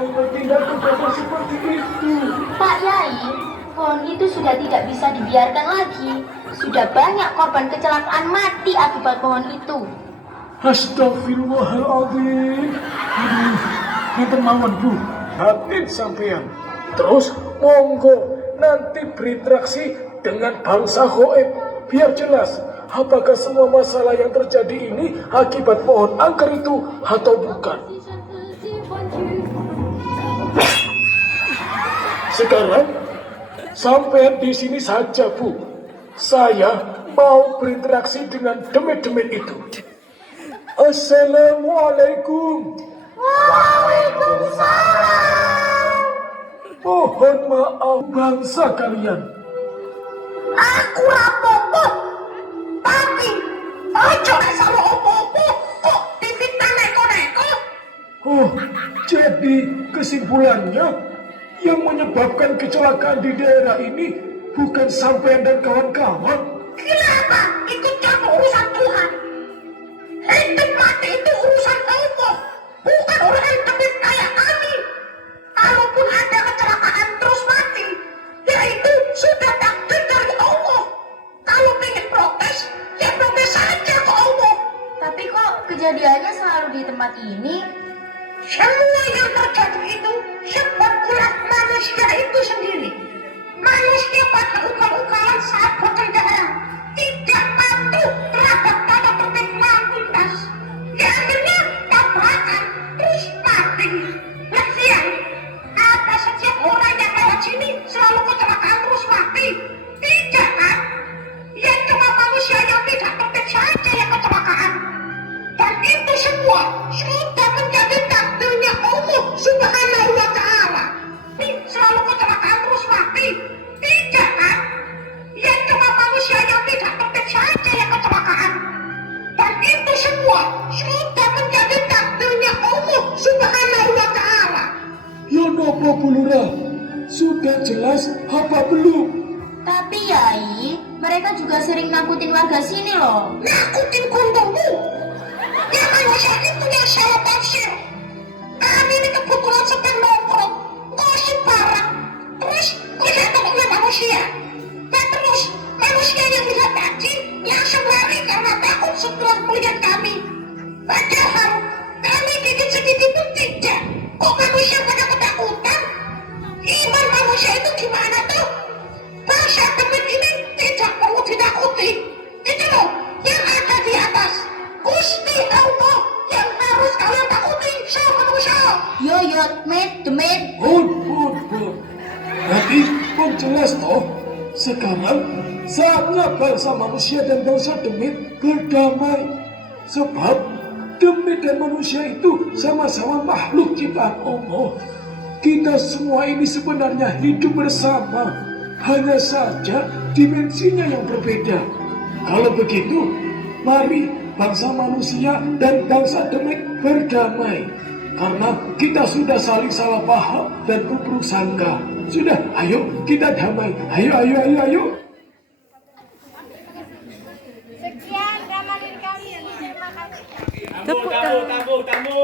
yang bertindak kepada seperti itu? Pak Yai, pohon itu sudah tidak bisa dibiarkan lagi. Sudah banyak korban kecelakaan mati akibat pohon itu. Astagfirullahaladzim. Ngeten mawon Bu, hati sampean. Terus monggo nanti berinteraksi dengan bangsa Goib biar jelas apakah semua masalah yang terjadi ini akibat pohon angker itu atau bukan. Sekarang sampean di sini saja Bu. Saya mau berinteraksi dengan demit-demit itu. Assalamualaikum. Waalaikumsalam. Mohon maaf bangsa kalian. Aku rapopo, tapi ojo sama opo-opo kok difitnah neko-neko. Oh, jadi kesimpulannya yang menyebabkan kecelakaan di daerah ini bukan sampean dan kawan-kawan. Kenapa ikut campur urusan Tuhan? Hidup mati itu urusan Allah, bukan urusan demit kayak kami. Kalaupun ada kecelakaan terus mati, ya itu sudah takdir dari Allah. Kalau pengen protes, ya protes saja ke Allah. Tapi kok kejadiannya selalu di tempat ini? Semua yang terjadi itu sebab ulah manusia itu sendiri. Manusia pada ukal-ukalan saat berkendara, tidak patuh terhadap tata tertib lalu lintas. Ya akhirnya tabrakan terus mati. Lagian, apa setiap orang yang lewat sini selalu kecelakaan terus mati? Tidak kan? Ya cuma manusia yang tidak tertib saja yang kecelakaan. Dan itu semua sudah menjadi takdirnya Allah Subhanahu wa Ta'ala. Selalu kecelakaan terus mati. Tidak kan? Ya cuma manusia yang tidak tertib saja yang kecelakaan. Dan itu semua sudah menjadi takdirnya Allah Subhanahu wa Ta'ala. Ya nopo Bu Lurah, sudah jelas apa belum? Tapi Yai, mereka juga sering nakutin warga sini loh. Nakutin kuntungmu? Ya manusia itu yang salah tafsir. Kami ini kebetulan sedang nongkrong, gosip bareng. Terus kelihatan oleh manusia. Dan terus manusia yang lihat tadi langsung lari karena takut setelah melihat kami. Padahal kami sedikit-sedikit pun tidak. Kok manusia pada ketakutan? Iman manusia itu gimana tuh? Bangsa demit ini tidak perlu ditakuti. Itu loh yang ada di atas. Gusti Allah yang harus kalian takuti sama manusia. Yo demit. Bun. Berarti pun jelas toh. Sekarang saatnya bangsa manusia dan bangsa demit berdamai. Sebab demit dan manusia itu sama-sama makhluk ciptaan Allah. Kita semua ini sebenarnya hidup bersama. Hanya saja dimensinya yang berbeda. Kalau begitu, mari bangsa manusia dan bangsa demit berdamai. Karena kita sudah saling salah paham dan berburuk sangka. Sudah, ayo kita damai. Ayo. Sekian ramalan kami. Terima kasih. Tamu.